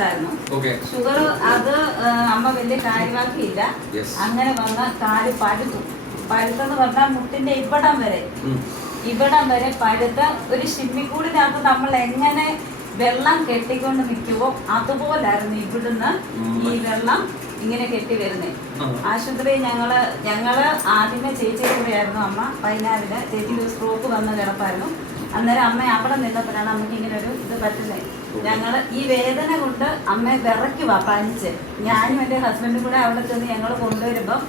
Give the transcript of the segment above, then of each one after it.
ഉണ്ടായിരുന്നു. ഷുഗർ അത് അമ്മ വലിയ കാര്യമാക്കിയില്ല. അങ്ങനെ വന്ന് കാല് പഴുത്തെന്ന് പറഞ്ഞാൽ മുട്ടിന്റെ ഇവിടം വരെ പഴുത്ത ഒരു ഷിമ്മിക്കൂടിനകത്ത് നമ്മൾ എങ്ങനെ വെള്ളം കെട്ടിക്കൊണ്ട് നിൽക്കുവോ അതുപോലായിരുന്നു ഇവിടുന്ന് ഈ വെള്ളം ഇങ്ങനെ കെട്ടി വരുന്നത്. ആശുപത്രി ഞങ്ങള് ആദ്യമേ ചേച്ചിയുടെ കൂടെയായിരുന്നു അമ്മ. വൈകുന്നേരം ചേച്ചിക്ക് സ്ട്രോക്ക് വന്ന് കിടപ്പായിരുന്നു. അന്നേരം അമ്മ അവിടെ നിന്നപ്പോഴാണ് നമുക്ക് ഇങ്ങനെ ഒരു ഇത് പറ്റുന്നത്. ഞങ്ങൾ ഈ വേദന കൊണ്ട് അമ്മയെ വിറയ്ക്കുവാ പനിച്ച്. ഞാനും എൻ്റെ ഹസ്ബൻഡും കൂടെ അവിടെ ചെന്ന് ഞങ്ങൾ കൊണ്ടുവരുമ്പോൾ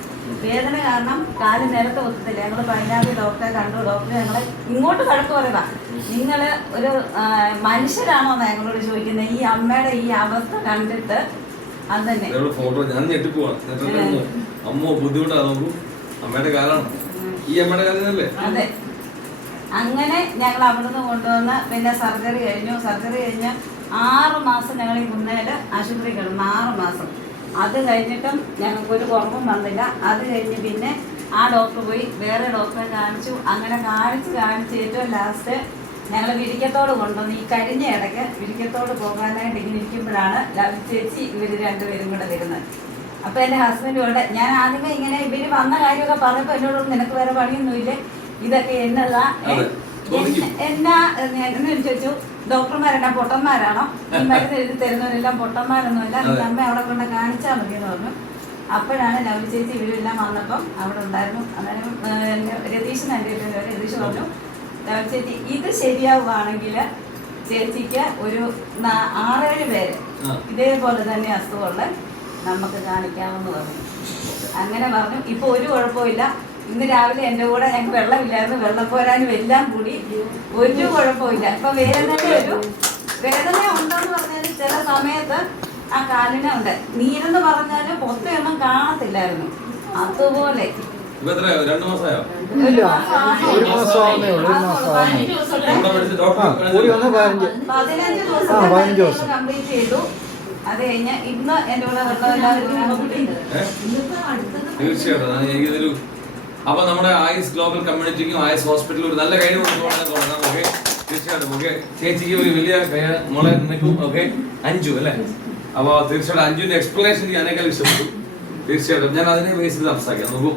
വേദന കാരണം കാല് നിലത്ത് ഒത്തത്തില്ല. ഞങ്ങൾ പതിനാറ് ഡോക്ടറെ കണ്ടു. ഡോക്ടർ ഞങ്ങളെ ഇങ്ങോട്ട് കഴക്ക് പറയുക, നിങ്ങൾ ഒരു മനുഷ്യരാണോന്നാ ഞങ്ങളോട് ചോദിക്കുന്നത്. ഈ അമ്മയുടെ ഈ അവസ്ഥ കണ്ടിട്ട് അത് തന്നെ ഫോട്ടോ ഞാൻ ഞെട്ടിപ്പോവാണ്. അമ്മ ബുദ്ധിമുട്ടാണ് നോക്കൂ. അമ്മയുടെ കാലാണ് ഈ അമ്മയുടെ കാലല്ലേ. അതെ. അങ്ങനെ ഞങ്ങൾ അവിടുന്ന് കൊണ്ടുവന്ന് പിന്നെ സർജറി കഴിഞ്ഞു. സർജറി കഴിഞ്ഞ് 6 മാസം ഞങ്ങൾ ഈ മുന്നേല് ആശുപത്രി കിടന്നു. 6 മാസം. അത് കഴിഞ്ഞിട്ടും ഞങ്ങൾക്കൊരു കുറവും വന്നില്ല. അത് കഴിഞ്ഞ് പിന്നെ ആ ഡോക്ടർ പോയി വേറെ ഡോക്ടറെ കാണിച്ചു. അങ്ങനെ കാണിച്ച് ഏറ്റവും ലാസ്റ്റ് ഞങ്ങൾ വിരിക്കത്തോട് കൊണ്ടുവന്ന് ഈ കഴിഞ്ഞ ഇടയ്ക്ക് വിരിക്കത്തോട് പോകാനായിട്ട് ഇങ്ങനെ ഇരിക്കുമ്പോഴാണ് ലവ് ചേച്ചി ഇവർ രണ്ടുപേരും കൂടെ വരുന്നത്. അപ്പോൾ എൻ്റെ ഹസ്ബൻഡോട് ഞാൻ ആദ്യമേ ഇങ്ങനെ ഇവർ വന്ന കാര്യമൊക്കെ പറഞ്ഞപ്പോൾ എന്നോട് നിനക്ക് വേറെ പണിയൊന്നുമില്ലേ, ഇതൊക്കെ എന്നതാ എന്നാ എന്ന് ചോദിച്ചു. ഡോക്ടർമാരെന്നാ പൊട്ടന്മാരാണോ? ഈ മരുന്ന് എഴുതി തരുന്നവരെല്ലാം പൊട്ടന്മാരൊന്നുമല്ല, നീ അമ്മ അവിടെ കൊണ്ട് കാണിച്ചാൽ മതി എന്ന് പറഞ്ഞു. അപ്പോഴാണ് ലവ് ചേച്ചി ഇവരെല്ലാം വന്നപ്പം അവിടെ ഉണ്ടായിരുന്നു. അന്നേരം രതീഷ് എൻ്റെ രതീഷ് പറഞ്ഞു, ലവ് ചേച്ചി ഇത് ശരിയാവുകയാണെങ്കിൽ ചേച്ചിക്ക് ഒരു 6-7 പേര് ഇതേപോലെ തന്നെ അസുഖമുള്ള നമുക്ക് കാണിക്കാമെന്ന് പറഞ്ഞു. അങ്ങനെ പറഞ്ഞു. ഇപ്പോൾ ഒരു കുഴപ്പമില്ല. ഇന്ന് രാവിലെ എൻ്റെ കൂടെ ഞങ്ങൾക്ക് വെള്ളമില്ലായിരുന്നു, വെള്ളം പോരാനും എല്ലാം കൂടി ഒരു കുഴപ്പമില്ല. ഇപ്പൊ വേദന ഉണ്ടെന്ന് പറഞ്ഞാൽ ചില സമയത്ത് ആ കാലിന് ഉണ്ട്. നീരെന്ന് പറഞ്ഞാല് പൊത്തയൊന്നും കാണത്തില്ലായിരുന്നു. അതുപോലെ 2 മാസമായോ? 15 ദിവസം കംപ്ലീറ്റ് ചെയ്തു. അത് കഴിഞ്ഞ് ഇന്ന് എൻ്റെ കൂടെ തീർച്ചയായിട്ടും. അപ്പൊ നമ്മുടെ ആയുസ് ഗ്ലോബൽ കമ്മ്യൂണിറ്റിക്കും ആയുസ് ഹോസ്പിറ്റലിൽ ഒരു നല്ല കൈ കൊടുക്കണം. ഓക്കെ, തീർച്ചയായിട്ടും. ഓക്കെ, ചേച്ചിക്ക് ഒരു വലിയ മോളെ നിൽക്കും. ഓക്കെ, അഞ്ജു അല്ലേ? അപ്പൊ തീർച്ചയായിട്ടും അഞ്ജുവിന്റെ എക്സ്പ്ലനേഷൻ ഞാനേക്കാൾ ഇഷ്ടപ്പെട്ടു. തീർച്ചയായിട്ടും ഞാൻ അതിനെ ബേസ് ചെയ്ത് സംസാരിക്കാം. നോക്കൂ,